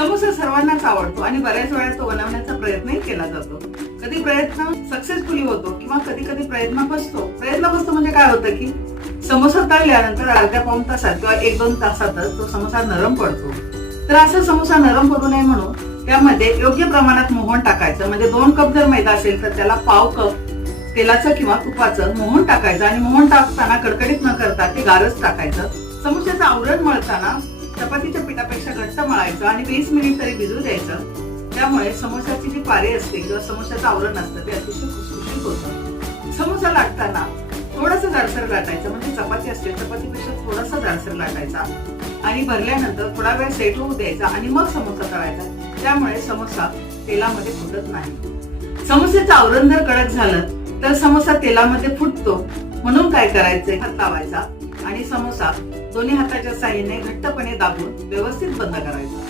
समोसा सर्वांनाच आवडतो आणि बऱ्याच वेळा तो बनवण्याचा प्रयत्नही केला जातो. कधी प्रयत्न सक्सेसफुली होतो किंवा कधी कधी प्रयत्न फसतो म्हणजे काय होतं की समोसा तळल्यानंतर अर्ध्या पाऊण तासात किंवा 1-2 तासातच तो समोसा नरम पडतो. तर असा समोसा नरम पडू नये म्हणून त्यामध्ये योग्य प्रमाणात मोहन टाकायचं. म्हणजे 2 कप जर मैदा असेल तर त्याला पाव कप तेलाचं किंवा तुपाचं मोहन टाकायचं आणि मोहन टाकताना कडकडीत न करता ते गारच टाकायचं. समोस्याचं आवरण मळताना चपातीच्या पिठापेक्षा घट्ट मळायचं आणि 20 मिनिट तरी भिजू द्यायचं. त्यामुळे समोस्याची जी पारी असते किंवा समोस्याचं आवरण असतं ते अतिशय खुसखुशीत होतं. समोसा लाटताना थोडासा जाडसर लाटायचा. म्हणजे चपाती असते चपातीपेक्षा थोडासा जाडसर लाटायचा आणि भरल्यानंतर थोडा वेळ सेट होऊ द्यायचा आणि मग समोसा तळायचा. त्यामुळे समोसा तेलामध्ये फुटत नाही. समोस्याचं आवरण जर कडक झालं तर समोसा तेलामध्ये फुटतो. म्हणून काय करायचंय, हात लावायचा आणि समोसा दोन्ही हाताच्या साहाय्याने घट्टपणे दाबून व्यवस्थित बंद करायचा.